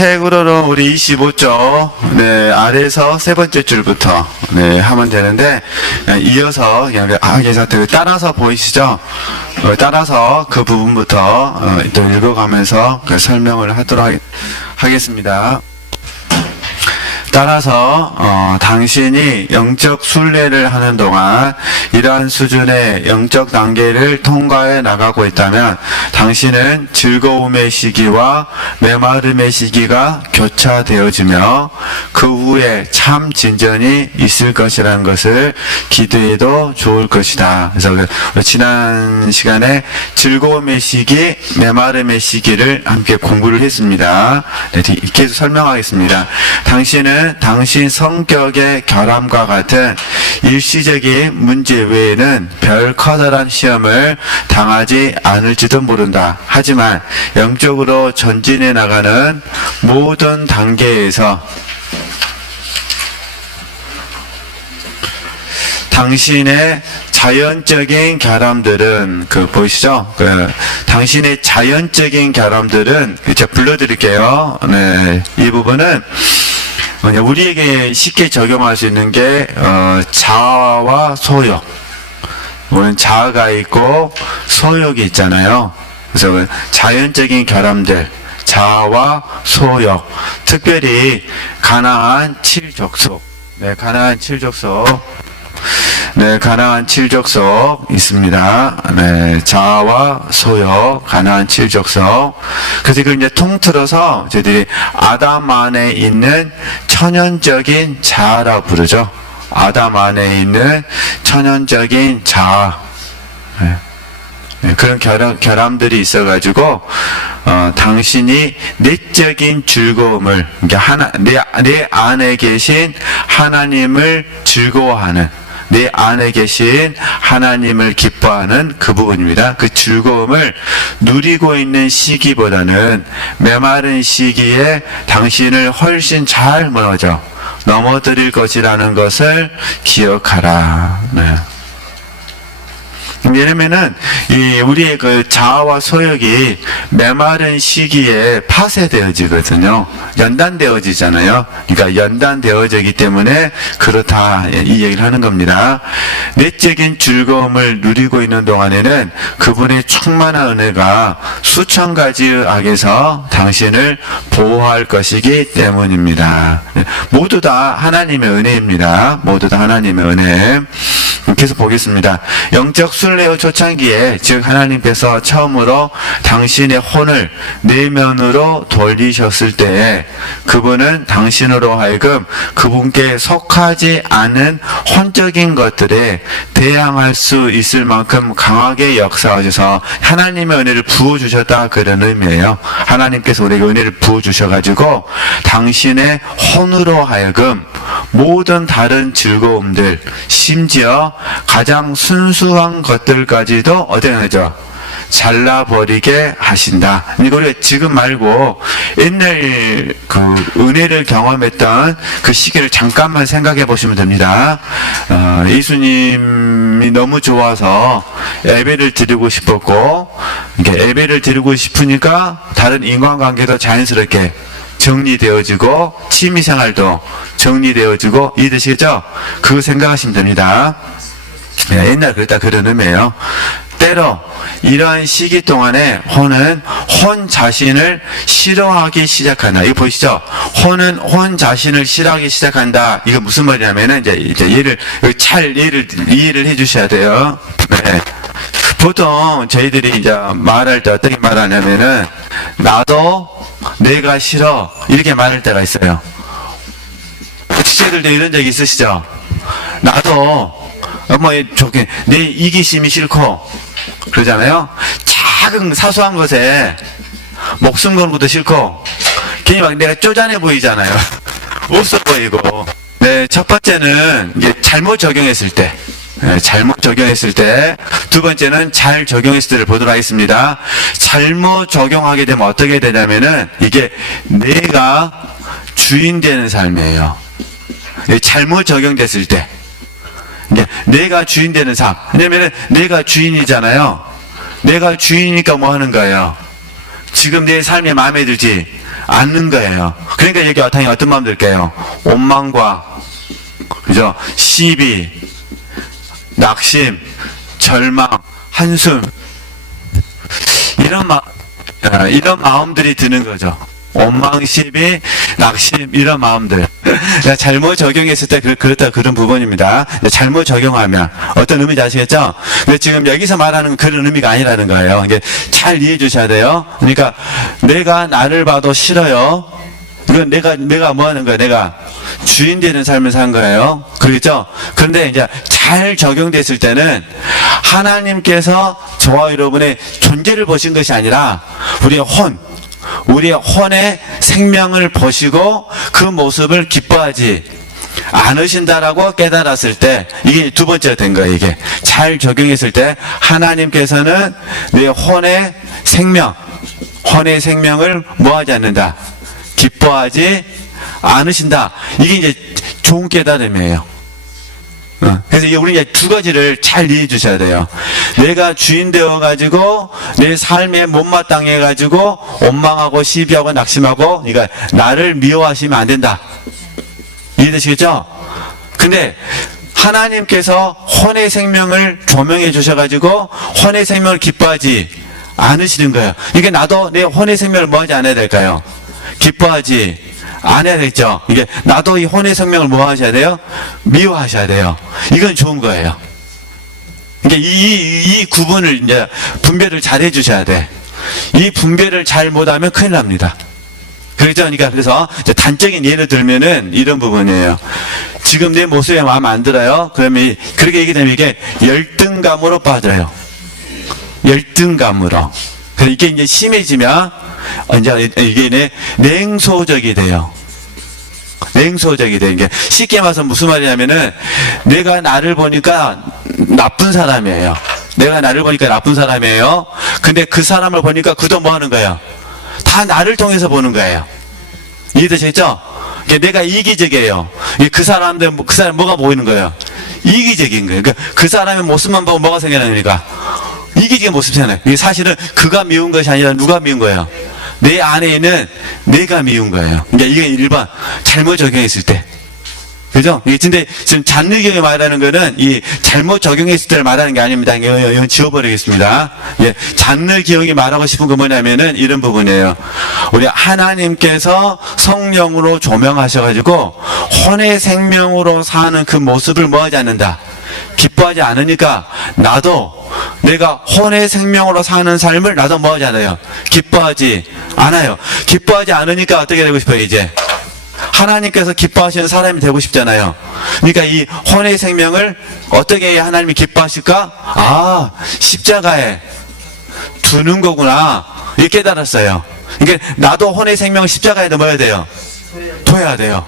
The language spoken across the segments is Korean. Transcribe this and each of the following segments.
책으로는 우리 25쪽 아래에서 세 번째 줄부터 하면 되는데, 이어서 그냥 따라서 보이시죠? 따라서 그 부분부터 또 읽어가면서 설명을 하도록 하겠습니다. 따라서 당신이 영적 순례를 하는 동안 이러한 수준의 영적 단계를 통과해 나가고 있다면 당신은 즐거움의 시기와 메마름의 시기가 교차되어지며 그 후에 참 진전이 있을 것이라는 것을 기대해도 좋을 것이다. 그래서 지난 시간에 즐거움의 시기, 메마름의 시기를 함께 공부를 했습니다. 계속 설명하겠습니다. 당신은 당신 성격의 결함과 같은 일시적인 문제 외에는 별 커다란 시험을 당하지 않을지도 모른다. 하지만 영적으로 전진해 나가는 모든 단계에서 당신의 자연적인 결함들은 보이시죠? 당신의 자연적인 결함들은 제가 불러드릴게요. 이 부분은 우리에게 쉽게 적용할 수 있는 게 자아와 소욕. 우리는 자아가 있고 소욕이 있잖아요. 그래서 자연적인 결함들, 자아와 소욕, 특별히 가나안 7족속, 가나안 7족속, 가나안 7족속 있습니다. 자아와 소욕, 가나안 7족속. 그래서 이걸 이제 통틀어서 저희들이 아담 안에 있는 천연적인 자아라고 부르죠. 아담 안에 있는 천연적인 자아. 그런 결함들이 있어가지고, 당신이 내적인 즐거움을, 그러니까 내 안에 계신 하나님을 즐거워하는, 내 안에 계신 하나님을 기뻐하는 그 부분입니다. 그 즐거움을 누리고 있는 시기보다는 메마른 시기에 당신을 훨씬 잘 넘어뜨릴 것이라는 것을 기억하라. 왜냐면은 우리의 그 자아와 소욕이 메마른 시기에 파쇄되어지거든요. 연단되어지잖아요. 그러니까 연단되어지기 때문에 그렇다, 이 얘기를 하는 겁니다. 내적인 즐거움을 누리고 있는 동안에는 그분의 충만한 은혜가 수천 가지 악에서 당신을 보호할 것이기 때문입니다. 모두 다 하나님의 은혜입니다. 모두 다 하나님의 은혜. 계속 보겠습니다. 영적 순례의 초창기에, 즉 하나님께서 처음으로 당신의 혼을 내면으로 돌리셨을 때에 그분은 당신으로 하여금 그분께 속하지 않은 혼적인 것들에 대항할 수 있을 만큼 강하게 역사하셔서 하나님의 은혜를 부어주셨다, 그런 의미예요. 하나님께서 우리에게 은혜를 부어주셔가지고 당신의 혼으로 하여금 모든 다른 즐거움들, 심지어 가장 순수한 것들까지도 어떻게 하죠? 잘라버리게 하신다. 이거 우리가 지금 말고 옛날 그 은혜를 경험했던 그 시기를 잠깐만 생각해 보시면 됩니다. 예수님이 너무 좋아서 예배를 드리고 싶었고, 이렇게 예배를 드리고 싶으니까 다른 인간관계도 자연스럽게 정리되어지고 취미생활도 정리되어지고, 이해되시겠죠? 그거 생각하시면 됩니다. 옛날 그런 의미예요. 때로 이러한 시기 동안에 혼은 혼 자신을 싫어하기 시작한다. 이거 보이시죠? 혼은 혼 자신을 싫어하기 시작한다. 이거 무슨 말이냐면은 이제 이해를 해주셔야 돼요. 보통 저희들이 이제 말할 때 어떻게 말하냐면은 나도 내가 싫어, 이렇게 말할 때가 있어요. 지체들도 이런 적 있으시죠? 나도 내 이기심이 싫고 그러잖아요. 작은 사소한 것에 목숨 거는 것도 싫고, 괜히 막 내가 쪼잔해 보이잖아요. 없어 보이고. 첫 번째는 이게 잘못 적용했을 때, 두 번째는 잘 적용했을 때를 보도록 하겠습니다. 잘못 적용하게 되면 어떻게 되냐면은 이게 내가 주인 되는 삶이에요. 잘못 적용됐을 때, 내가 주인 되는 삶. 왜냐면은 내가 주인이잖아요. 내가 주인이니까 뭐 하는 거예요? 지금 내 삶이 마음에 들지 않는 거예요. 그러니까 여기 어탕이 어떤 마음 들게요? 원망과, 그죠? 시비, 낙심, 절망, 한숨. 이런 마음들이 드는 거죠. 원망, 시비, 낙심, 이런 마음들. 잘못 적용했을 때 그렇다, 그런 부분입니다. 잘못 적용하면 어떤 의미인지 아시겠죠? 근데 지금 여기서 말하는 그런 의미가 아니라는 거예요. 이게 잘 이해해 주셔야 돼요. 그러니까 내가 나를 봐도 싫어요. 이건 내가 뭐 하는 거야? 내가 주인 되는 삶을 산 거예요. 그렇죠? 그런데 이제 잘 적용됐을 때는 하나님께서 저와 여러분의 존재를 보신 것이 아니라 우리의 혼의 생명을 보시고 그 모습을 기뻐하지 않으신다라고 깨달았을 때, 이게 두 번째가 된 거예요. 이게 잘 적용했을 때 하나님께서는 내 혼의 생명을 뭐하지 않는다, 기뻐하지 않으신다. 이게 이제 좋은 깨달음이에요. 그래서 우리 이제 두 가지를 잘 이해해 주셔야 돼요. 내가 주인 되어가지고 내 삶에 못마땅해가지고 원망하고 시비하고 낙심하고, 그러니까 나를 미워하시면 안 된다. 이해되시겠죠? 근데 하나님께서 혼의 생명을 조명해 주셔가지고 혼의 생명을 기뻐하지 않으시는 거예요. 이게 나도 내 혼의 생명을 뭐하지 않아야 될까요? 기뻐하지 않아야 되겠죠. 이게 나도 이 혼의 생명을 뭐 하셔야 돼요? 미워하셔야 돼요. 이건 좋은 거예요. 이게 이 구분을 이제 분별을 잘 해주셔야 돼. 이 분별을 잘 못하면 큰일 납니다. 그렇죠? 그러니까 그래서 이제 단적인 예를 들면은 이런 부분이에요. 지금 내 모습에 마음에 안 들어요. 그러면 그렇게 얘기되면 이게 열등감으로 빠져요. 열등감으로. 그래서 이게 이제 심해지면 이제 이게 냉소적이 돼요. 냉소적이 돼요. 이게 쉽게 말해서 무슨 말이냐면은 내가 나를 보니까 나쁜 사람이에요. 내가 나를 보니까 나쁜 사람이에요. 근데 그 사람을 보니까 그도 뭐 하는 거예요? 다 나를 통해서 보는 거예요. 이해되시겠죠? 내가 이기적이에요. 그 사람 뭐가 보이는 거예요? 이기적인 거예요. 그 사람의 모습만 보고 뭐가 생겨나니까? 이기적인 모습이 생겨나요. 이게 사실은 그가 미운 것이 아니라 누가 미운 거예요? 내 안에 있는 내가 미운 거예요. 그러니까 이게 일반 잘못 적용했을 때. 그죠? 근데 지금 잔느경이 말하는 거는 이 잘못 적용했을 때를 말하는 게 아닙니다. 이건 지워버리겠습니다. 예, 잔느경이 말하고 싶은 건 뭐냐면은 이런 부분이에요. 우리 하나님께서 성령으로 조명하셔가지고 혼의 생명으로 사는 그 모습을 뭐하지 않는다. 기뻐하지 않으니까 나도 내가 혼의 생명으로 사는 삶을 나도 뭐하지 않아요? 기뻐하지 않아요. 기뻐하지 않으니까 어떻게 되고 싶어요, 이제? 하나님께서 기뻐하시는 사람이 되고 싶잖아요. 그러니까 이 혼의 생명을 어떻게 해야 하나님이 기뻐하실까? 아, 십자가에 두는 거구나. 이렇게 깨달았어요. 그러니까 나도 혼의 생명을 십자가에 넣어야 돼요. 둬야 돼요.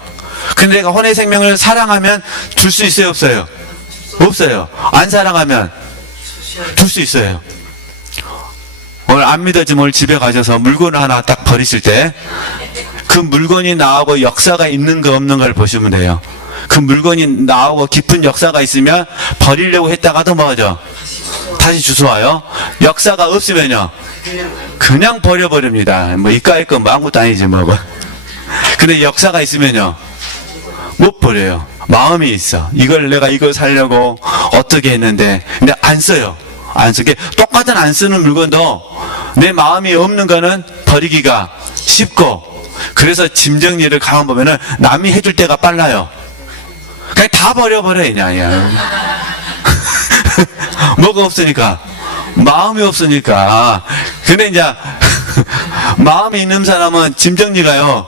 근데 내가 혼의 생명을 사랑하면 줄 수 있어요, 없어요? 없어요. 안 사랑하면 줄 수 있어요. 오늘 안 믿어지면 오늘 집에 가셔서 물건을 하나 딱 버리실 때 그 물건이 나하고 역사가 있는 거 없는 걸 보시면 돼요. 그 물건이 나하고 깊은 역사가 있으면 버리려고 했다가도 뭐하죠? 다시 주워와요. 역사가 없으면요, 그냥 버려버립니다. 뭐 이까이 건 뭐 아무것도 아니지 뭐. 근데 역사가 있으면요, 못 버려요. 마음이 있어. 내가 이걸 살려고 어떻게 했는데, 근데 안 써요. 안 쓰게. 똑같은 안 쓰는 물건도 내 마음이 없는 거는 버리기가 쉽고, 그래서 짐 정리를 가만 보면은 남이 해줄 때가 빨라요. 그냥 다 버려버려, 그냥. 뭐가 없으니까. 마음이 없으니까. 근데 이제, 마음이 있는 사람은 짐 정리가요,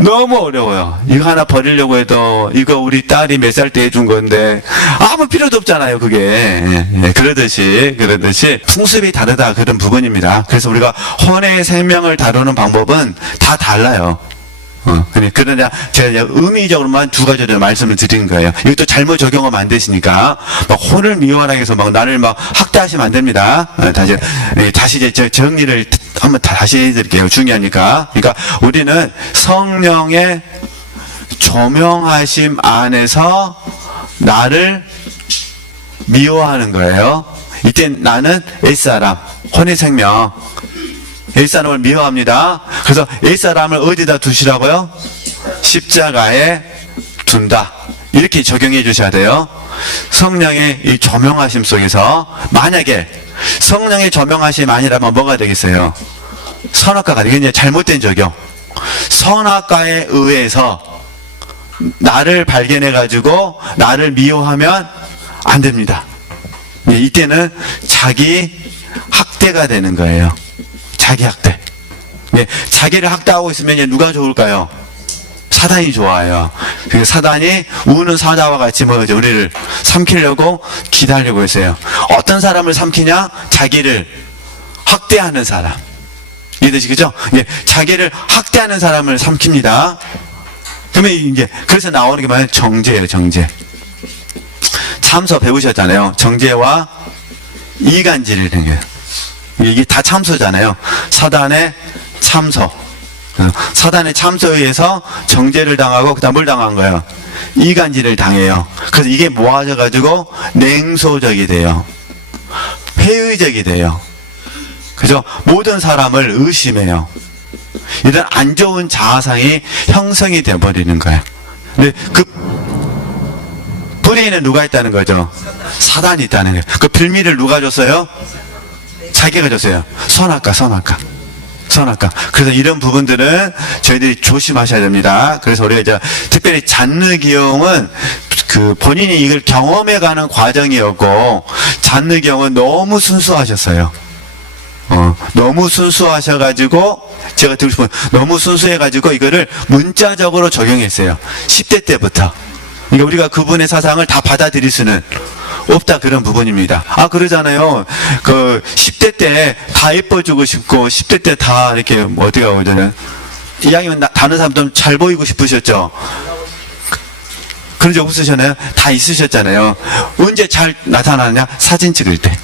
너무 어려워요. 이거 하나 버리려고 해도 이거 우리 딸이 몇 살 때 해준 건데 아무 필요도 없잖아요, 그게. 그러듯이 풍습이 다르다, 그런 부분입니다. 그래서 우리가 혼의 생명을 다루는 방법은 다 달라요. 그러냐, 제가 의미적으로만 두 가지를 말씀을 드린 거예요. 이것도 잘못 적용하면 안 되시니까, 막 혼을 미워하라 해서 막 나를 막 학대하시면 안 됩니다. 다시 이제 정리를 한번 다시 해드릴게요. 중요하니까. 그러니까 우리는 성령의 조명하심 안에서 나를 미워하는 거예요. 이때 나는 옛사람, 혼의 생명. 옛사람을 미워합니다. 그래서 옛사람을 어디다 두시라고요? 십자가에 둔다. 이렇게 적용해 주셔야 돼요. 성령의 이 조명하심 속에서 만약에 성령의 조명하심 아니라면 뭐가 되겠어요? 선악과가 되겠냐? 이게 잘못된 적용. 선악과에 의해서 나를 발견해 가지고 나를 미워하면 안 됩니다. 이때는 자기 학대가 되는 거예요. 자기 학대. 자기를 학대하고 있으면 누가 좋을까요? 사단이 좋아요. 사단이 우는 사자와 같이 뭐죠? 우리를 삼키려고 기다리고 있어요. 어떤 사람을 삼키냐? 자기를 학대하는 사람. 이해되시겠죠? 자기를 학대하는 사람을 삼킵니다. 그러면 이제 그래서 나오는 게 뭐냐면 정죄예요. 정죄. 참소 배우셨잖아요. 정죄와 이간질이라는 게 이게 다 참소잖아요. 사단의 참소. 사단의 참소에 의해서 정죄를 당하고 그다음 뭘 당한 거예요? 이간질을 당해요. 그래서 이게 모아져가지고 냉소적이 돼요. 회의적이 돼요. 그죠? 모든 사람을 의심해요. 이런 안 좋은 자아상이 형성이 되어버리는 거예요. 근데 그 뿌리에는 누가 있다는 거죠? 사단이 있다는 거예요. 그 빌미를 누가 줬어요? 자기가 줬어요. 선악과. 그래서 이런 부분들은 저희들이 조심하셔야 됩니다. 그래서 우리가 이제 특별히 잔느기용은 그 본인이 이걸 경험해가는 과정이었고, 잔느기용은 너무 순수하셨어요. 너무 순수하셔가지고, 제가 듣고 싶은, 너무 순수해가지고 이거를 문자적으로 적용했어요. 10대 때부터. 그러니까 우리가 그분의 사상을 다 받아들일 수는 없다, 그런 부분입니다. 그러잖아요. 10대 때 다 예뻐주고 싶고, 10대 때 다 이렇게, 어떻게 하고 그러잖아요. 이왕이면 다른 사람 좀 잘 보이고 싶으셨죠? 그런 적 없으셨나요? 다 있으셨잖아요. 언제 잘 나타나느냐? 사진 찍을 때.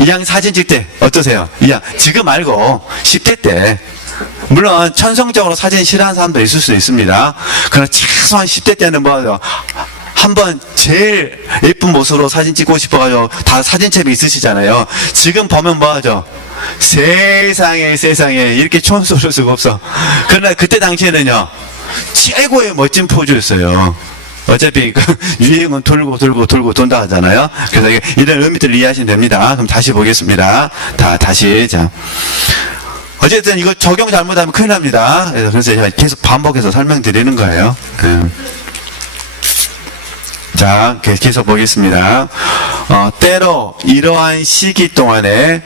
이왕 사진 찍을 때, 어떠세요? 지금 말고, 10대 때. 물론, 천성적으로 사진 싫어하는 사람도 있을 수 있습니다. 그러나 최소한 10대 때는 한번 제일 예쁜 모습으로 사진 찍고 싶어가지고 다 사진첩이 있으시잖아요. 지금 보면 뭐하죠? 세상에 이렇게 촌소를 수가 없어. 그러나 그때 당시에는요, 최고의 멋진 포즈였어요. 어차피 유행은 돌고 돈다 하잖아요. 그래서 이런 의미들을 이해하시면 됩니다. 그럼 다시 보겠습니다. 다시. 자. 어쨌든 이거 적용 잘못하면 큰일 납니다. 그래서 제가 계속 반복해서 설명드리는 거예요. 자, 계속 보겠습니다. 때로 이러한 시기 동안에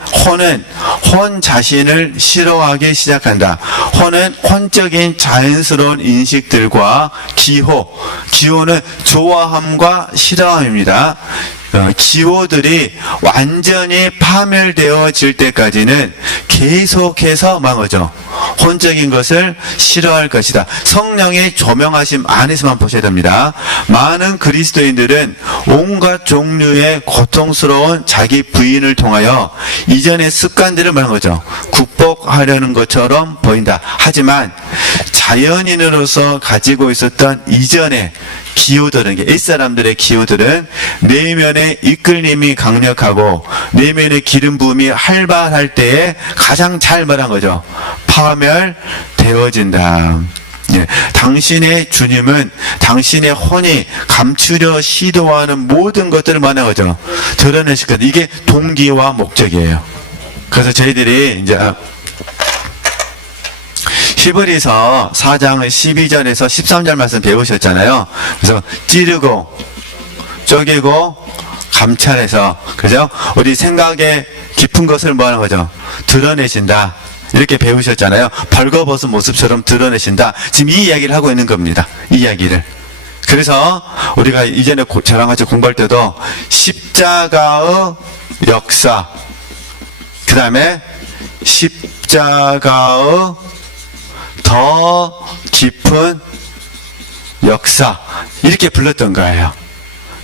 혼 자신을 싫어하기 시작한다. 혼은 혼적인 자연스러운 인식들과 기호는 좋아함과 싫어함입니다. 기호들이 완전히 파멸되어질 때까지는 계속해서 망하죠. 혼적인 것을 싫어할 것이다. 성령의 조명하심 안에서만 보셔야 됩니다. 많은 그리스도인들은 온갖 종류의 고통스러운 자기 부인을 통하여 이전의 습관들을 말하는 거죠. 극복하려는 것처럼 보인다. 하지만 자연인으로서 가지고 있었던 이전의 기호들은, 옛사람들의 기호들은 내면의 이끌림이 강력하고 내면의 기름 부음이 활발할 때에 가장 잘 말한 거죠. 파멸되어진다. 당신의 주님은 당신의 혼이 감추려 시도하는 모든 것들을 말하는 거죠. 드러내실 것. 이게 동기와 목적이에요. 그래서 저희들이 이제 히브리서 4장 12절에서 13절 말씀 배우셨잖아요. 그래서 찌르고 쪼개고 감찰해서, 그죠? 우리 생각의 깊은 것을 뭐 하는 거죠? 드러내신다. 이렇게 배우셨잖아요. 벌거벗은 모습처럼 드러내신다. 지금 이 이야기를 하고 있는 겁니다. 이 이야기를. 그래서 우리가 이전에 저랑 같이 공부할 때도 십자가의 역사, 그 다음에 십자가의 더 깊은 역사, 이렇게 불렀던 거예요.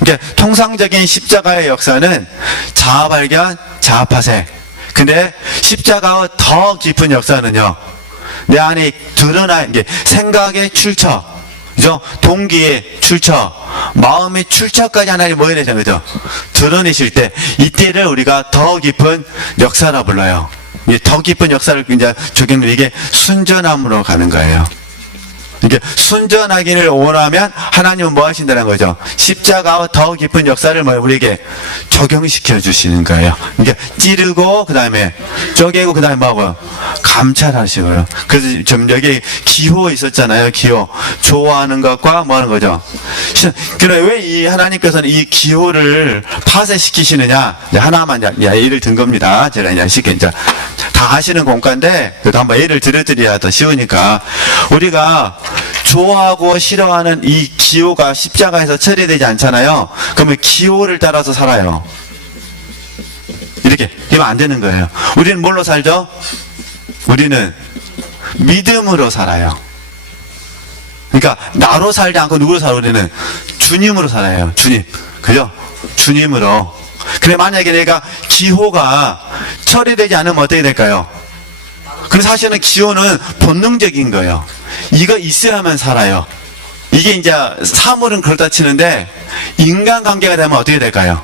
그러니까 통상적인 십자가의 역사는 자아 발견, 자아 파생. 근데 십자가의 더 깊은 역사는요, 내 안에 드러난 게 생각의 출처, 그죠? 동기의 출처, 마음의 출처까지 하나님 뭐 해내잖아요, 그죠? 드러내실 때, 이때를 우리가 더 깊은 역사라 불러요. 이게 더 깊은 역사를 이제 적용을 이게 순전함으로 가는 거예요. 이게 순전하기를 원하면 하나님은 뭐 하신다는 거죠? 십자가와 더 깊은 역사를 뭐 우리에게 적용시켜 주시는 거예요. 이게 찌르고 그 다음에 쪼개고 그 다음에 뭐하고 감찰하시고요. 그래서 좀 여기 기호 있었잖아요. 기호 좋아하는 것과 뭐 하는 거죠? 그래 왜 이 하나님께서는 이 기호를 파쇄시키시느냐? 하나만 예를 든 겁니다. 제가 이제 쉽게 이제 다 아시는 공과인데 그래도 한번 예를 들어드려야 더 쉬우니까 우리가 좋아하고 싫어하는 이 기호가 십자가에서 처리되지 않잖아요. 그러면 기호를 따라서 살아요. 이렇게 이러면 안 되는 거예요. 우리는 뭘로 살죠? 우리는 믿음으로 살아요. 그러니까 나로 살지 않고 누구로 살아요? 우리는 주님으로 살아요. 주님. 그죠? 주님으로. 그래 만약에 내가 기호가 처리되지 않으면 어떻게 될까요? 그래서 사실은 기호는 본능적인 거예요. 이거 있어야만 살아요. 이게 이제 사물은 그렇다 치는데 인간관계가 되면 어떻게 될까요?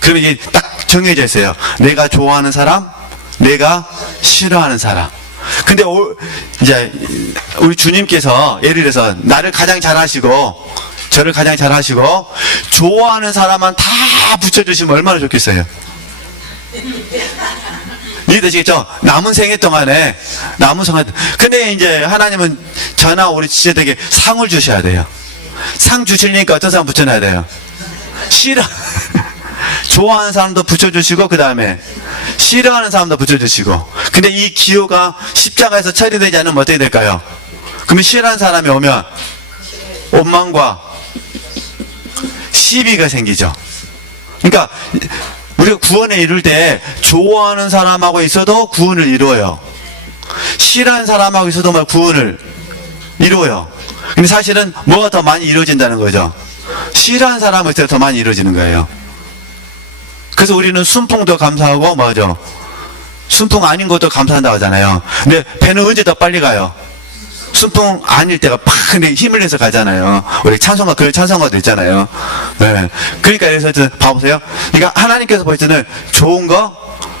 그러면 이게 딱 정해져 있어요. 내가 좋아하는 사람, 내가 싫어하는 사람. 근데 이제 우리 주님께서 예를 들어서 나를 가장 잘하시고 저를 가장 잘하시고 좋아하는 사람만 다 붙여주시면 얼마나 좋겠어요. 이해되시겠죠? 남은 생애 동안에 근데 이제 하나님은 저나 우리 지체들에게 상을 주셔야 돼요. 상 주시니까 어떤 사람 붙여놔야 돼요? 좋아하는 사람도 붙여주시고 그 다음에 싫어하는 사람도 붙여주시고. 근데 이 기호가 십자가에서 처리되지 않으면 어떻게 될까요? 그러면 싫어하는 사람이 오면 원망과 시비가 생기죠. 그러니까 우리가 구원을 이룰 때 좋아하는 사람하고 있어도 구원을 이루어요. 싫어하는 사람하고 있어도 막 구원을 이루어요. 근데 사실은 뭐가 더 많이 이루어진다는 거죠? 싫어하는 사람하고 있어도 더 많이 이루어지는 거예요. 그래서 우리는 순풍도 감사하고 뭐죠? 순풍 아닌 것도 감사한다고 하잖아요. 근데 배는 언제 더 빨리 가요? 순풍 아닐 때가 팍 근데 힘을 내서 가잖아요. 우리 찬송가 그런 찬송가도 있잖아요. 네. 그러니까 그래서 봐보세요. 그러니까 하나님께서 볼 때는 좋은 거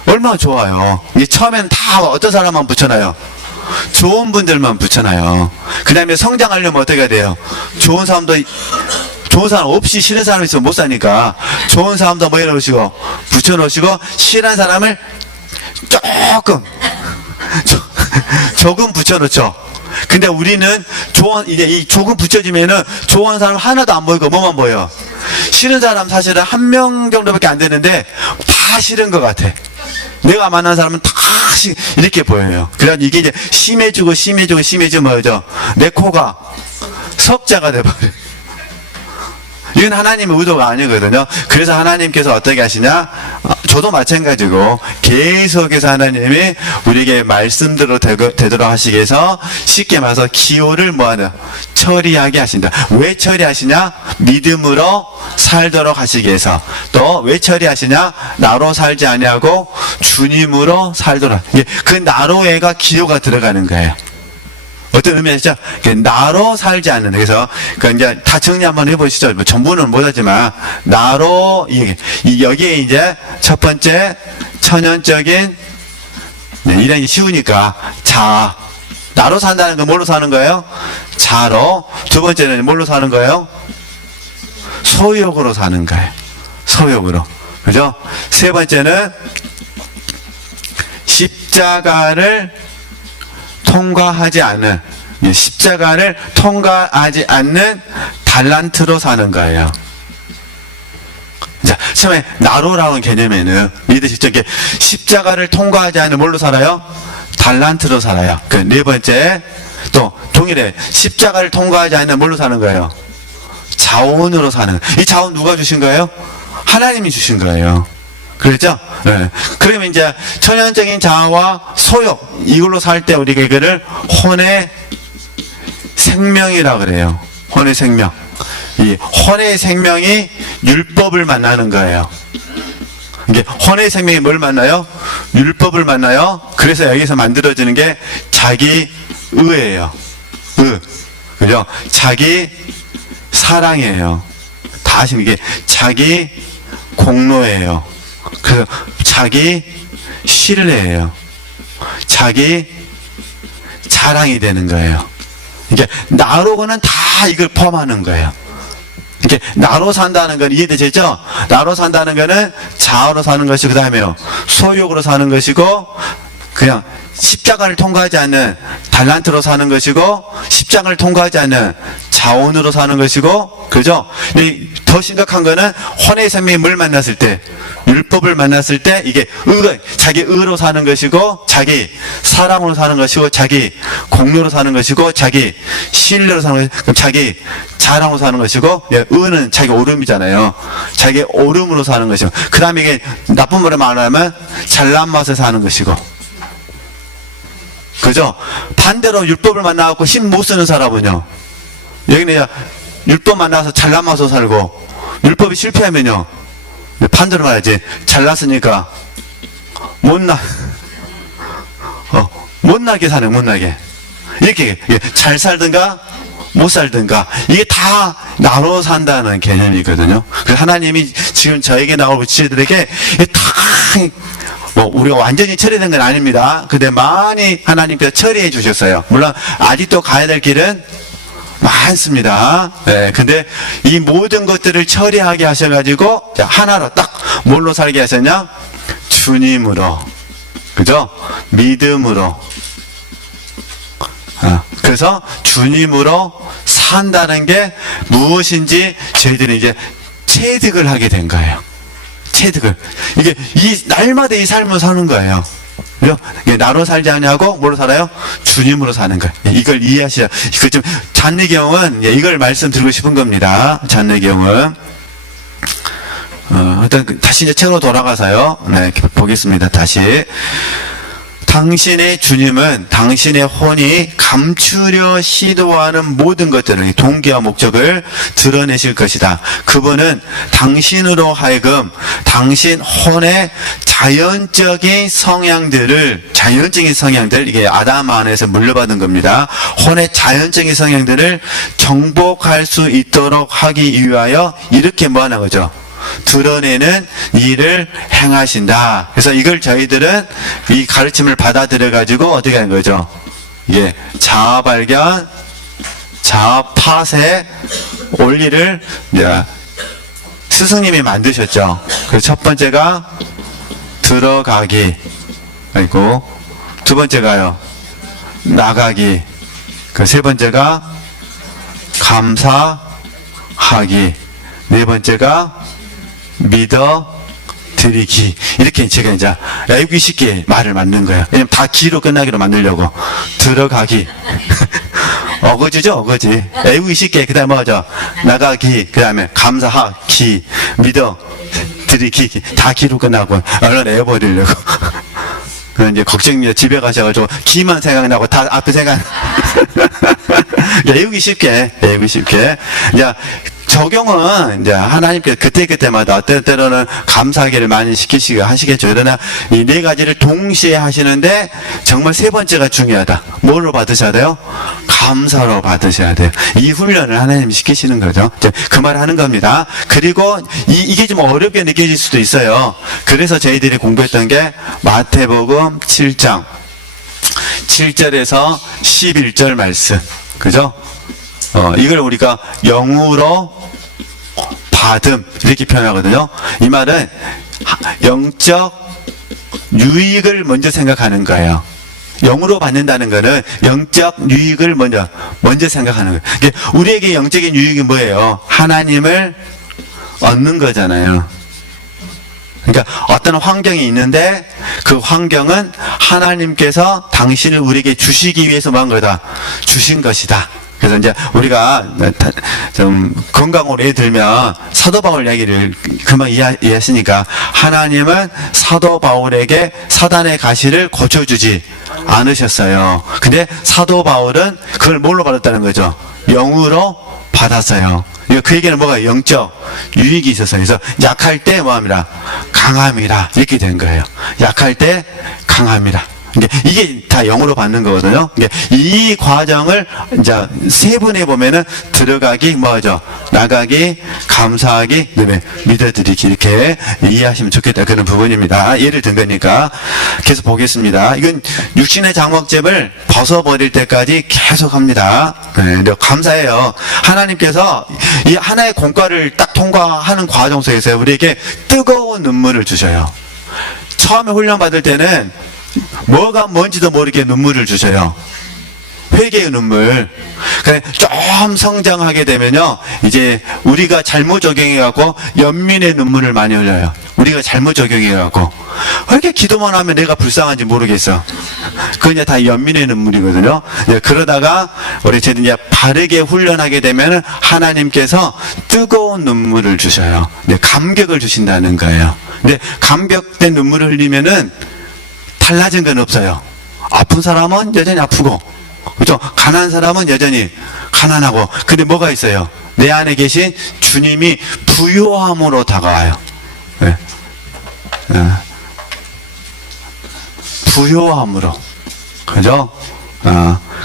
얼마나 좋아요. 이게 처음에는 다 어떤 사람만 붙여놔요. 좋은 분들만 붙여놔요. 그 다음에 성장하려면 어떻게 해야 돼요? 좋은 사람 없이 싫은 사람이 있으면 못 사니까 좋은 사람도 뭐 해놓으시고 붙여놓으시고 싫은 사람을 조금 붙여놓죠. 근데 우리는 이제 이 조금 붙여지면은 좋아하는 사람 하나도 안 보이고 뭐만 보여? 싫은 사람 사실은 한 명 정도밖에 안 되는데 다 싫은 것 같아. 내가 만난 사람은 다 이렇게 보여요. 그래가지고 이게 이제 심해지면 뭐죠? 내 코가 석자가 돼버려요. 이건 하나님의 의도가 아니거든요. 그래서 하나님께서 어떻게 하시냐? 저도 마찬가지고 계속해서 하나님이 우리에게 말씀대로 되도록 하시기 위해서 쉽게 말해서 기호를 뭐하냐? 처리하게 하신다. 왜 처리하시냐? 믿음으로 살도록 하시기 위해서. 또 왜 처리하시냐? 나로 살지 아니하고 주님으로 살도록. 그 나로에가 기호가 들어가는 거예요. 어떤 의미였죠? 나로 살지 않는. 그래서 이제 다 정리 한번 해보시죠. 뭐 전부는 못하지만 나로 여기에 이제 첫 번째 천연적인 이런 쉬우니까 자 나로 산다는 건 뭘로 사는 거예요? 자로. 두 번째는 뭘로 사는 거예요? 소욕으로 사는 거예요. 소욕으로. 그죠? 세 번째는 십자가를 통과하지 않는 달란트로 사는 거예요. 자, 처음에 나로라는 개념에는 믿으시죠? 십자가를 통과하지 않는 뭘로 살아요? 달란트로 살아요. 그 네 번째 또 동일해. 십자가를 통과하지 않는 뭘로 사는 거예요? 자원으로 사는. 이 자원 누가 주신 거예요? 하나님이 주신 거예요. 그렇죠? 네. 그러면 이제 천연적인 자아와 소욕 이걸로 살 때 우리가 이거를 혼의 생명이라고 그래요. 혼의 생명. 이 혼의 생명이 율법을 만나는 거예요. 이게 혼의 생명이 뭘 만나요? 율법을 만나요. 그래서 여기서 만들어지는 게 자기 의예요. 그죠? 자기 사랑이에요. 다 아시는 게 자기 공로예요. 그래서 자기 신뢰예요. 자기 자랑이 되는 거예요. 이게 나로는 다 이걸 포함하는 거예요. 이게 나로 산다는 건 이해되시죠? 나로 산다는 거는 자아로 사는 것이고, 그 다음에요, 소욕으로 사는 것이고, 그냥 십자가를 통과하지 않는 달란트로 사는 것이고, 십자가를 통과하지 않는 자원으로 사는 것이고, 그죠? 더 심각한 거는 혼의 생명이 뭘 만났을 때, 율법을 만났을 때 이게 자기 의로 사는 것이고, 자기 사랑으로 사는 것이고, 자기 공로로 사는 것이고, 자기 신뢰로 사는 것이고, 자기 자랑으로 사는 것이고, 의는 자기 오름이잖아요. 자기 오름으로 사는 것이고, 그 다음에 이게 나쁜 말로 말하면 잘난 맛에 사는 것이고, 그죠? 반대로 율법을 만나갖고 힘 못 쓰는 사람은요, 여기는 율법 만나서 잘난 맛으로 살고, 율법이 실패하면요, 반대로 말하지, 잘났으니까 못나게 사는, 못나게. 이렇게 잘 살든가 못 살든가, 이게 다 나로 산다는 개념이거든요. 그래서 하나님이 지금 저에게 나오고 지체들에게 다 우리가 완전히 처리된 건 아닙니다. 근데 많이 하나님께서 처리해 주셨어요. 물론 아직도 가야 될 길은 많습니다. 네, 근데 이 모든 것들을 처리하게 하셔가지고 하나로 딱 뭘로 살게 하셨냐? 주님으로, 그죠? 믿음으로. 그래서 주님으로 산다는 게 무엇인지 저희들이 이제 체득을 하게 된 거예요. 체득을. 이게 날마다 이 삶을 사는 거예요. 이게 나로 살지 않냐고 뭐로 살아요? 주님으로 사는 거예요. 이걸 이해하시자. 이거 좀 잔내경은 이걸 말씀드리고 싶은 겁니다. 잔내경은 일단 다시 이제 책으로 돌아가서요. 네, 보겠습니다. 다시. 당신의 주님은 당신의 혼이 감추려 시도하는 모든 것들을, 동기와 목적을 드러내실 것이다. 그분은 당신으로 하여금 당신 혼의 자연적인 성향들, 이게 아담 안에서 물려받은 겁니다. 혼의 자연적인 성향들을 정복할 수 있도록 하기 위하여 이렇게 뭐 하는 거죠? 드러내는 일을 행하신다. 그래서 이걸 저희들은 이 가르침을 받아들여 가지고 어떻게 하는 거죠? 이게 자아 발견, 자아 파쇄 원리를 스승님이 만드셨죠. 그래서 첫 번째가 들어가기, 아이고, 두 번째가요 나가기, 그 세 번째가 감사하기, 네 번째가 믿어 드리기. 이렇게 제가 이제 외우기 쉽게 말을 만든 거예요. 왜냐면 다 기로 끝나기로 만들려고. 들어가기. 어거지죠, 어거지. 외우기 쉽게. 그 다음에 뭐죠? 나가기. 그 다음에 감사하기. 믿어 드리기. 다 기로 끝나고. 얼른 외워버리려고. 이제 걱정이 집에 가셔가지고 기만 생각나고 다 앞에 생각. 외우기 쉽게. 이제 적용은 이제 하나님께서 그때마다 어떤 때로는 감사하기를 많이 하시겠죠. 그러나 이 네 가지를 동시에 하시는데 정말 세 번째가 중요하다. 뭐로 받으셔야 돼요? 감사로 받으셔야 돼요. 이 훈련을 하나님이 시키시는 거죠. 그 말 하는 겁니다. 그리고 이게 좀 어렵게 느껴질 수도 있어요. 그래서 저희들이 공부했던 게 마태복음 7장 7절에서 11절 말씀. 그죠? 이걸 우리가 영으로 받음 이렇게 표현하거든요. 이 말은 영적 유익을 먼저 생각하는 거예요. 영으로 받는다는 것은 영적 유익을 먼저 생각하는 거예요. 우리에게 영적인 유익이 뭐예요? 하나님을 얻는 거잖아요. 그러니까 어떤 환경이 있는데 그 환경은 하나님께서 당신을 우리에게 주시기 위해서 뭐 한 거다? 주신 것이다. 그래서 이제 우리가 좀 건강으로 예를 들면 사도 바울 이야기를 금방 이해했으니까, 하나님은 사도 바울에게 사단의 가시를 고쳐주지 않으셨어요. 근데 사도 바울은 그걸 뭘로 받았다는 거죠? 영으로 받았어요. 그 얘기는 뭐가 영적 유익이 있었어요. 그래서 약할 때 뭐합니다? 강함이라. 이렇게 된 거예요. 약할 때 강함이라. 이게 다 영으로 받는 거거든요. 이 과정을 이제 세분해 보면은 들어가기, 뭐죠? 나가기, 감사하기, 그다음에 믿어드리기, 이렇게 이해하시면 좋겠다. 그런 부분입니다. 예를 든 거니까. 계속 보겠습니다. 이건 육신의 장막점을 벗어버릴 때까지 계속 합니다. 네, 감사해요. 하나님께서 이 하나의 공과를 딱 통과하는 과정 속에서 우리에게 뜨거운 눈물을 주셔요. 처음에 훈련 받을 때는 뭐가 뭔지도 모르게 눈물을 주셔요. 회개의 눈물. 좀 성장하게 되면요, 이제 우리가 잘못 적용해갖고 연민의 눈물을 많이 흘려요. 우리가 잘못 적용해갖고 왜 이렇게 기도만 하면 내가 불쌍한지 모르겠어. 그건 이제 다 연민의 눈물이거든요. 그러다가 우리 이제 바르게 훈련하게 되면 하나님께서 뜨거운 눈물을 주셔요. 감격을 주신다는 거예요. 근데 감격된 눈물을 흘리면은 달라진 건 없어요. 아픈 사람은 여전히 아프고, 그렇죠? 가난한 사람은 여전히 가난하고. 근데 뭐가 있어요? 내 안에 계신 주님이 부요함으로 다가와요. 네. 네. 부요함으로, 그죠?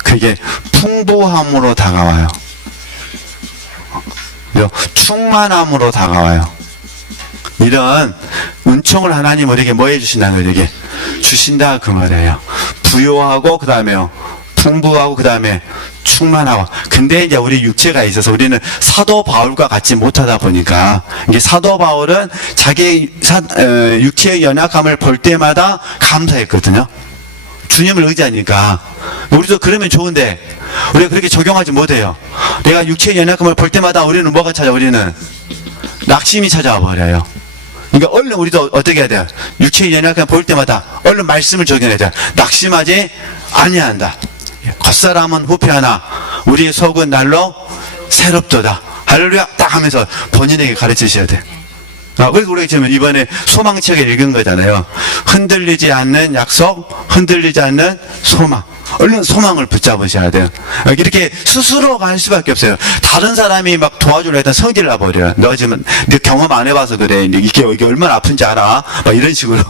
그게 풍부함으로 다가와요. 충만함으로 다가와요. 이런 은총을 하나님 우리에게 뭐 해주신다는 거예요? 이게 주신다, 그 말이에요. 부요하고, 그 다음에요, 풍부하고, 그 다음에 충만하고. 근데 이제 우리 육체가 있어서 우리는 사도 바울과 같지 못하다 보니까, 이게 사도 바울은 자기 육체의 연약함을 볼 때마다 감사했거든요. 주님을 의지하니까. 우리도 그러면 좋은데 우리가 그렇게 적용하지 못해요. 내가 육체의 연약함을 볼 때마다 우리는 뭐가 찾아? 우리는 낙심이 찾아와 버려요. 그러니까 얼른 우리도 어떻게 해야 돼요? 육체의 연약함을 볼 때마다 얼른 말씀을 적용해야 돼요. 낙심하지 아니한다. 겉사람은 후패하나 우리의 속은 날로 새롭도다. 할렐루야 딱 하면서 본인에게 가르치셔야 돼요. 그래서 우리가 지금 이번에 소망책을 읽은 거잖아요. 흔들리지 않는 약속, 흔들리지 않는 소망. 얼른 소망을 붙잡으셔야 돼요. 이렇게 스스로가 할 수밖에 없어요. 다른 사람이 막 도와주려 했던 성질 나버려요. 너 지금 네 경험 안 해봐서 그래. 이게 얼마나 아픈지 알아. 막 이런 식으로.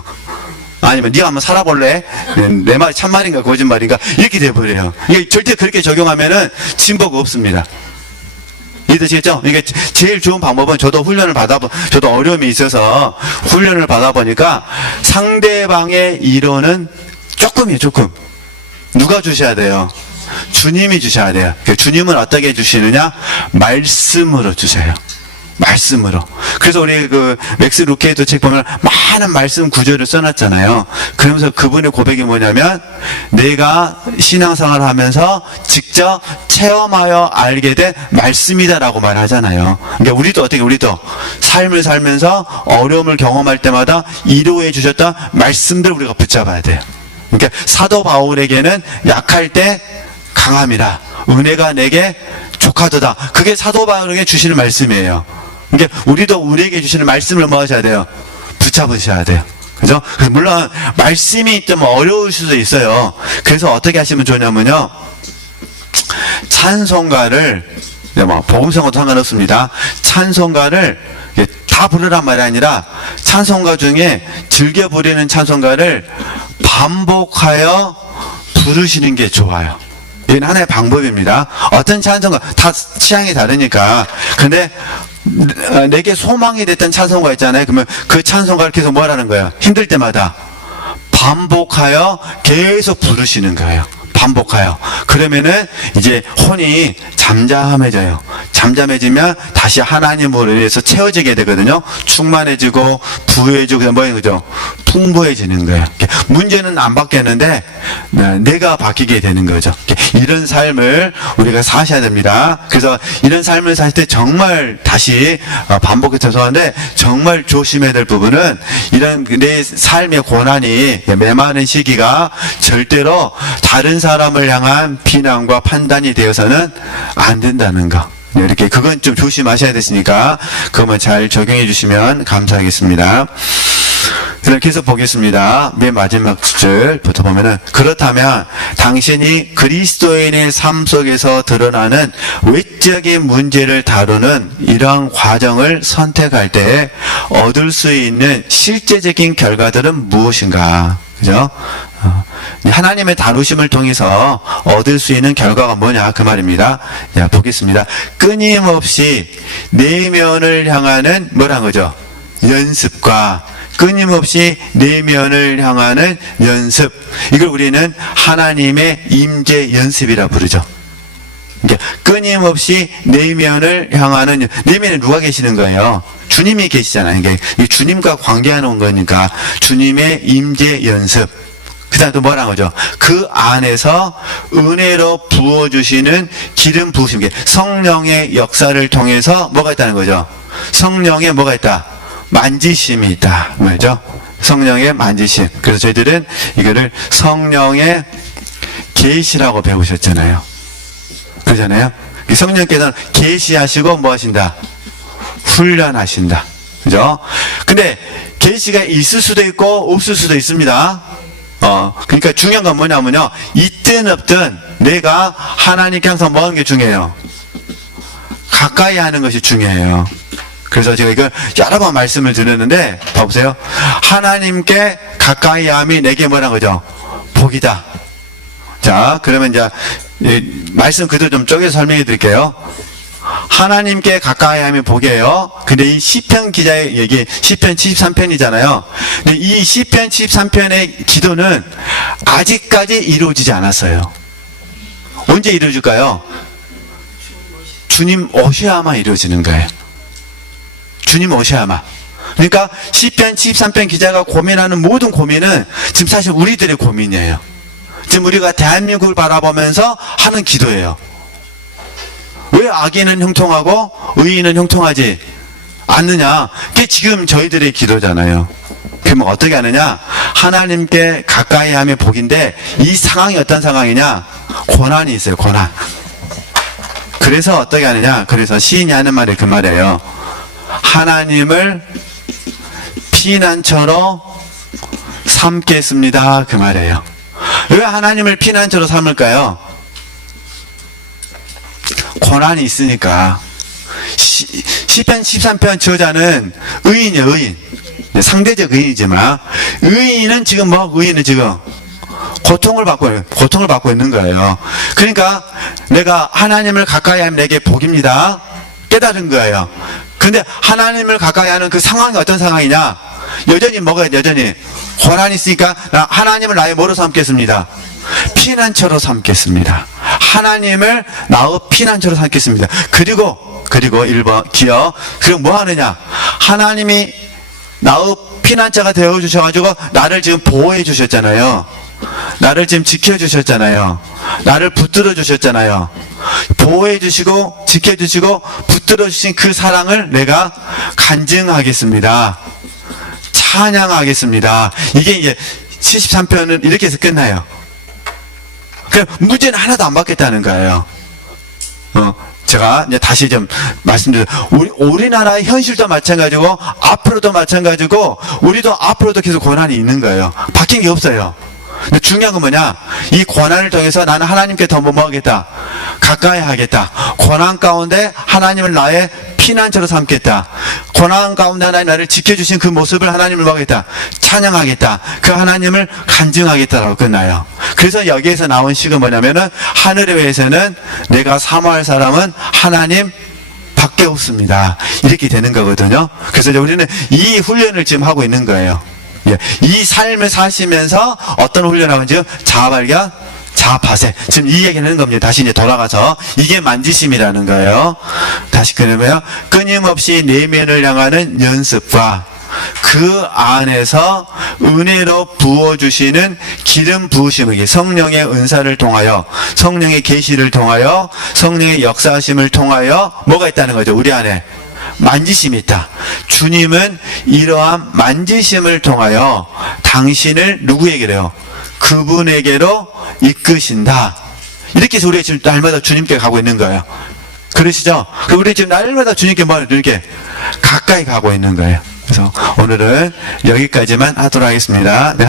아니면 네가 한번 살아볼래? 내 말이 참말인가 거짓말인가? 이렇게 돼버려요. 이게 절대 그렇게 적용하면은 진보가 없습니다. 이해되시겠죠? 이게 제일 좋은 방법은 저도 저도 어려움이 있어서 훈련을 받아보니까 상대방의 이론은 조금이에요, 조금. 누가 주셔야 돼요? 주님이 주셔야 돼요. 주님은 어떻게 주시느냐? 말씀으로 주세요. 말씀으로. 그래서 우리 그 맥스 루케이도 책 보면 많은 말씀 구절을 써놨잖아요. 그러면서 그분의 고백이 뭐냐면, 내가 신앙생활을 하면서 직접 체험하여 알게 된 말씀이다라고 말하잖아요. 그러니까 우리도 삶을 살면서 어려움을 경험할 때마다 이루어 주셨던 말씀들 우리가 붙잡아야 돼요. 그러니까 사도 바울에게는 약할 때 강함이라 은혜가 내게 족하도다. 그게 사도 바울에게 주시는 말씀이에요. 그러니까 우리도 우리에게 주시는 말씀을 뭐 하셔야 돼요? 붙잡으셔야 돼요. 그죠? 그래서 물론 말씀이 좀 어려울 수도 있어요. 그래서 어떻게 하시면 좋냐면요, 찬송가를, 뭐 복음성과도 상관없습니다. 찬송가를 다 부르란 말이 아니라 찬송가 중에 즐겨 부르는 찬송가를 반복하여 부르시는 게 좋아요. 이건 하나의 방법입니다. 어떤 찬송가 다 취향이 다르니까. 근데 내게 소망이 됐던 찬송가 있잖아요. 그러면 그 찬송가를 계속 뭐라는 거예요? 힘들 때마다 반복하여 계속 부르시는 거예요. 반복하여. 그러면은 이제 혼이 잠잠해져요. 잠잠해지면 다시 하나님으로 인해서 채워지게 되거든요. 충만해지고 부유해지고 그냥 뭐예요, 그죠? 풍부해지는 거예요. 문제는 안 바뀌었는데 내가 바뀌게 되는 거죠. 이런 삶을 우리가 사셔야 됩니다. 그래서 이런 삶을 사실 때 정말 다시 반복해서 죄송한데 정말 조심해야 될 부분은, 이런 내 삶의 고난이 메마른 시기가 절대로 다른 사람을 향한 비난과 판단이 되어서는 안 된다는 거. 이렇게 그건 좀 조심하셔야 되시니까 그것만 잘 적용해 주시면 감사하겠습니다. 계속 보겠습니다. 맨 마지막 줄부터 보면은, 그렇다면 당신이 그리스도인의 삶 속에서 드러나는 외적인 문제를 다루는 이러한 과정을 선택할 때 얻을 수 있는 실제적인 결과들은 무엇인가? 그죠? 하나님의 다루심을 통해서 얻을 수 있는 결과가 뭐냐 그 말입니다. 자, 보겠습니다. 끊임없이 내면을 향하는 뭐란 거죠? 연습과 끊임없이 내면을 향하는 연습. 이걸 우리는 하나님의 임재 연습이라 부르죠. 그러니까 끊임없이 내면을 향하는, 내면에 누가 계시는 거예요? 주님이 계시잖아요. 이게 주님과 관계하는 거니까 주님의 임재 연습. 그 다음 또 뭐라는 거죠? 그 안에서 은혜로 부어주시는 기름 부으심. 성령의 역사를 통해서 뭐가 있다는 거죠? 성령의 뭐가 있다? 만지심이 있다. 뭐죠? 성령의 만지심. 그래서 저희들은 이거를 성령의 계시라고 배우셨잖아요. 그러잖아요. 성령께서는 계시하시고 뭐 하신다? 훈련하신다. 그죠? 근데 계시가 있을 수도 있고 없을 수도 있습니다. 그러니까 중요한 건 뭐냐면요. 있든 없든 내가 하나님께 항상 뭐 하는 게 중요해요? 가까이 하는 것이 중요해요. 그래서 제가 이걸 여러 번 말씀을 드렸는데, 봐보세요. 하나님께 가까이 함이 내게 뭐라는 거죠? 복이다. 자, 그러면 이제, 말씀 그대로 좀 쪼개서 설명해 드릴게요. 하나님께 가까이 함이 복이에요. 근데 이 시편 기자의 얘기, 시편 73편이잖아요. 근데 이 시편 73편의 기도는 아직까지 이루어지지 않았어요. 언제 이루어질까요? 주님 오셔야만 이루어지는 거예요. 주님 오셔야만. 그러니까 시편 73편 기자가 고민하는 모든 고민은 지금 사실 우리들의 고민이에요. 지금 우리가 대한민국을 바라보면서 하는 기도예요. 왜 악인은 형통하고 의인은 형통하지 않느냐? 그게 지금 저희들의 기도잖아요. 그러면 어떻게 하느냐? 하나님께 가까이 하면 복인데, 이 상황이 어떤 상황이냐? 고난이 있어요. 고난. 그래서 어떻게 하느냐? 그래서 시인이 하는 말이 그 말이에요. 하나님을 피난처로 삼겠습니다. 그 말이에요. 왜 하나님을 피난처로 삼을까요? 고난이 있으니까. 시편 13편 저자는 의인이에요. 의인. 상대적 의인이지만, 의인은 지금 의인은 지금 고통을 받고 있는 거예요. 그러니까 내가 하나님을 가까이 하면 내게 복입니다. 깨달은 거예요. 근데 하나님을 가까이 하는 그 상황이 어떤 상황이냐? 여전히 여전히 고난이 있으니까 하나님을 나의 뭐로 삼겠습니다? 피난처로 삼겠습니다. 하나님을 나의 피난처로 삼겠습니다. 그리고 1번 기억. 그럼 뭐 하느냐? 하나님이 나의 피난처가 되어 주셔가지고 나를 지금 보호해 주셨잖아요. 나를 지금 지켜주셨잖아요. 나를 붙들어 주셨잖아요. 보호해 주시고 지켜주시고 붙들어 주신 그 사랑을 내가 간증하겠습니다. 찬양하겠습니다. 이게 이제 73편은 이렇게 해서 끝나요. 문제는 하나도 안 받겠다는 거예요. 제가 이제 다시 좀 말씀드려요. 우리나라의 현실도 마찬가지고 앞으로도 마찬가지고 우리도 앞으로도 계속 고난이 있는 거예요. 바뀐 게 없어요. 근데 중요한 건 뭐냐? 이 고난을 통해서 나는 하나님께 더 뭐 하겠다? 가까이 하겠다. 고난 가운데 하나님을 나의 피난처로 삼겠다. 고난 가운데 하나님 나를 지켜주신 그 모습을 하나님을 뭐 하겠다? 찬양하겠다. 그 하나님을 간증하겠다라고 끝나요. 그래서 여기에서 나온 시가 뭐냐면은, 하늘의 외에서는 내가 사모할 사람은 하나님 밖에 없습니다. 이렇게 되는 거거든요. 그래서 이제 우리는 이 훈련을 지금 하고 있는 거예요. 이 삶을 사시면서 어떤 훈련하고 지금 자아발견, 자아파쇄. 지금 이 얘기를 하는 겁니다. 다시 이제 돌아가서 이게 만지심이라는 거예요. 다시 그러면 끊임없이 내면을 향하는 연습과 그 안에서 은혜로 부어주시는 기름 부으심을, 성령의 은사를 통하여, 성령의 계시를 통하여, 성령의 역사하심을 통하여 뭐가 있다는 거죠? 우리 안에 만지심이 있다. 주님은 이러한 만지심을 통하여 당신을 누구에게로요? 그분에게로 이끄신다. 이렇게 해서 우리가 지금 날마다 주님께 가고 있는 거예요. 그러시죠? 우리 지금 날마다 주님께 이렇게 가까이 가고 있는 거예요. 그래서 오늘은 여기까지만 하도록 하겠습니다. 네.